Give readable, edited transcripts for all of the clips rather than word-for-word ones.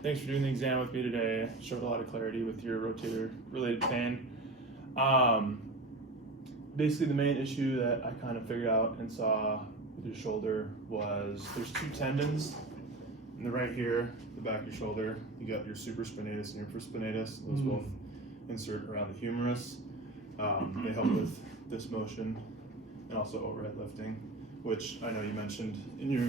Thanks for doing the exam with me today. Showed a lot of clarity with your rotator-related pain. Basically, the main issue that I kind of figured out and saw with your shoulder was there's two tendons. And they're right here, the back of your shoulder. You got your supraspinatus and your infraspinatus. Those both insert around the humerus. They help with this motion and also overhead lifting, which I know you mentioned in your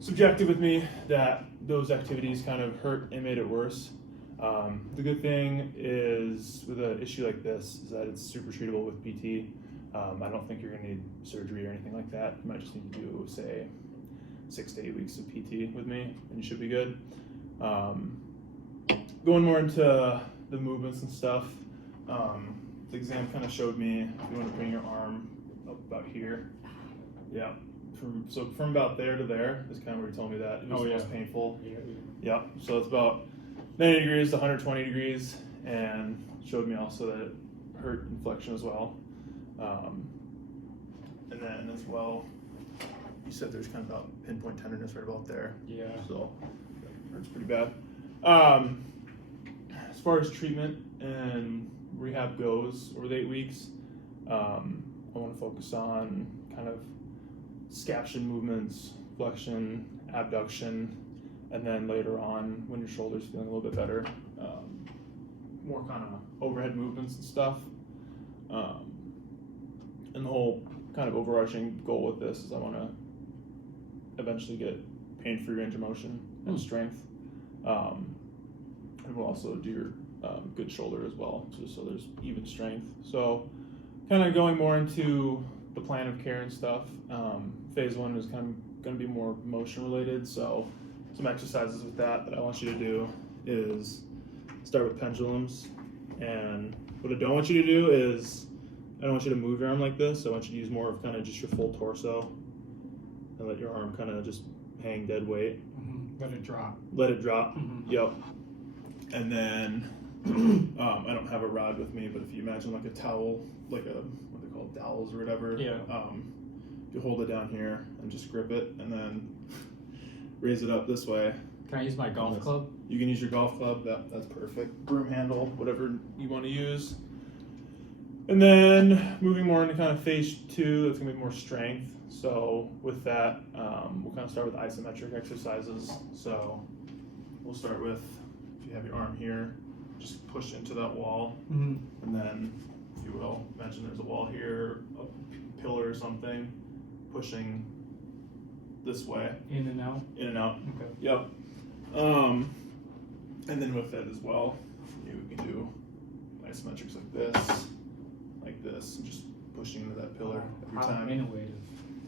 subjective with me that those activities kind of hurt and made it worse. The good thing is with an issue like this is that it's super treatable with PT. I don't think you're going to need surgery or anything like that. You might just need to do, say, 6 to 8 weeks of PT with me, and you should be good. Going more into the movements and stuff, the exam kind of showed me if you want to bring your arm up about here. Yeah. From about there to there is kind of where you told me that it was the most painful. Yeah. So it's about 90 degrees to 120 degrees, and showed me also that it hurt in flexion as well. And then as well, you said there's kind of about pinpoint tenderness right about there. Yeah. So that hurts pretty bad. As far as treatment and rehab goes over the 8 weeks, I want to focus on kind of scaption movements, flexion, abduction, and then later on when your shoulder's feeling a little bit better, more kind of overhead movements and stuff. And the whole kind of overarching goal with this is I want to eventually get pain-free range of motion and strength. And we'll also do your good shoulder as well, just so there's even strength. So kind of going more into the plan of care and stuff. Phase 1 is kind of going to be more motion related, so some exercises with that I want you to do is start with pendulums. And what I don't want you to do is I don't want you to move your arm like this. I want you to use more of kind of just your full torso and let your arm kind of just hang dead weight. Let it drop. Let it drop. Yep. And then I don't have a rod with me, but if you imagine like a towel, like a what they call dowels or whatever. Yeah. You hold it down here and just grip it, and then raise it up this way. Can I use my golf club? You can use your golf club. That's perfect. Broom handle, whatever you want to use. And then moving more into kind of phase 2, that's gonna be more strength. So with that, we'll kind of start with isometric exercises. So we'll start with, if you have your arm here, just push into that wall, and then, if you will, imagine there's a wall here, a pillar or something, pushing this way. In and out? In and out. Okay. Yep. And then with that as well, you can do isometrics like this, and just pushing into that pillar every time. Innovative.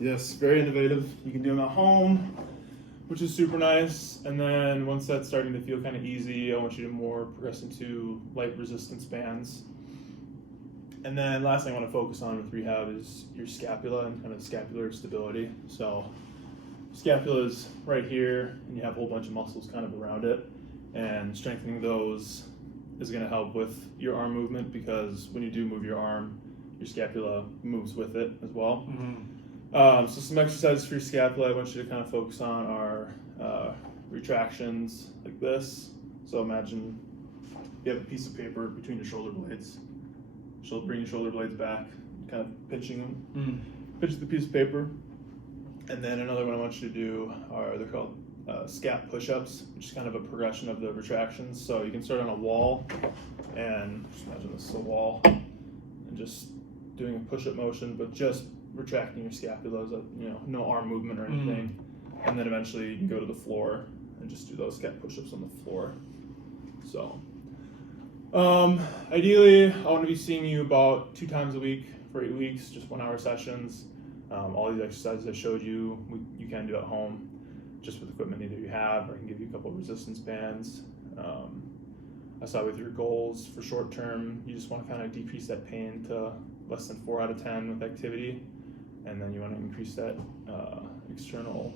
Yes, very innovative. You can do them at home, which is super nice. And then once that's starting to feel kind of easy, I want you to more progress into light resistance bands. And then last thing I want to focus on with rehab is your scapula and kind of scapular stability. So scapula is right here, and you have a whole bunch of muscles kind of around it, and strengthening those is going to help with your arm movement, because when you do move your arm, your scapula moves with it as well. So some exercises for your scapula I want you to kind of focus on are retractions like this. So imagine you have a piece of paper between your shoulder blades. Bring your shoulder blades back, kind of pinching them. Pinch the piece of paper. And then another one I want you to do they're called scap push-ups, which is kind of a progression of the retractions. So you can start on a wall, and just imagine this is a wall, and just doing a push-up motion, but just retracting your scapula, no arm movement or anything. And then eventually you can go to the floor and just do those scap push-ups on the floor. So ideally I want to be seeing you about 2 times a week for 8 weeks, just 1-hour sessions. All these exercises I showed you, you can do at home, just with equipment either you have, or I can give you a couple of resistance bands. I saw with your goals for short term, you just want to kind of decrease that pain to less than 4 out of 10 with activity, and then you want to increase that external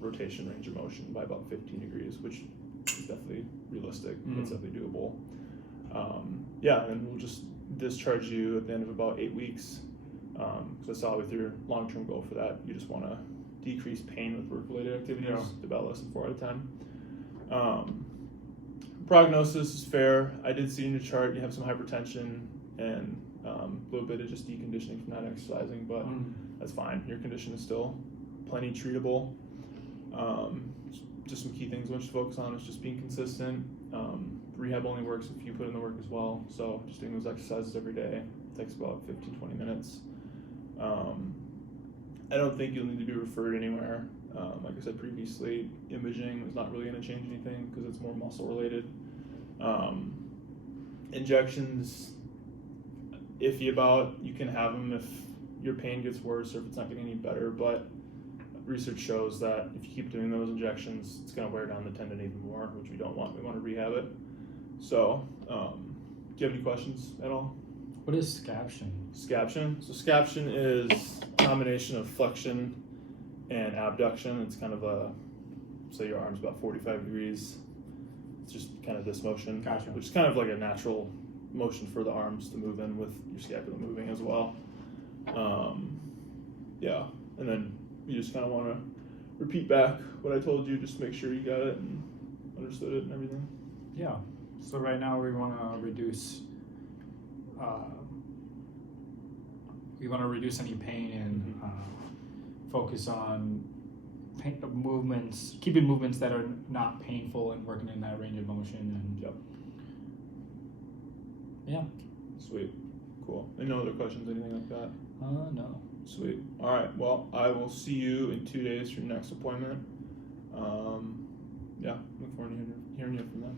rotation range of motion by about 15 degrees, which is definitely realistic. It's definitely doable. And we'll just discharge you at the end of about 8 weeks. Because I saw with your long-term goal for that, you just want to decrease pain with work-related activities to about less than 4 out of 10. prognosis is fair. I did see in your chart you have some hypertension and a little bit of just deconditioning from not exercising, but that's fine. Your condition is still plenty treatable. Just some key things I want you to focus on is just being consistent. Rehab only works if you put in the work as well. So just doing those exercises every day takes about 15-20 minutes. I don't think you'll need to be referred anywhere. Like I said previously, imaging is not really going to change anything because it's more muscle related. Injections, iffy about. You can have them if your pain gets worse or if it's not getting any better, but research shows that if you keep doing those injections, it's going to wear down the tendon even more, which we don't want. We want to rehab it. So, do you have any questions at all? What is scaption? Scaption? So scaption is a combination of flexion and abduction. It's kind of a, say your arm's about 45 degrees. It's just kind of this motion, Gotcha. which is kind of like a natural motion for the arms to move in with your scapula moving as well. Yeah, and then you just kind of want to repeat back what I told you, just to make sure you got it and understood it and everything. Yeah. So right now we want to reduce. We want to reduce any pain and focus on movements, keeping movements that are not painful and working in that range of motion. And Yep. Yeah. Sweet. Cool. Any other questions, anything like that? No. Sweet. All right. Well, I will see you in 2 days for your next appointment. Yeah, look forward to hearing you from them.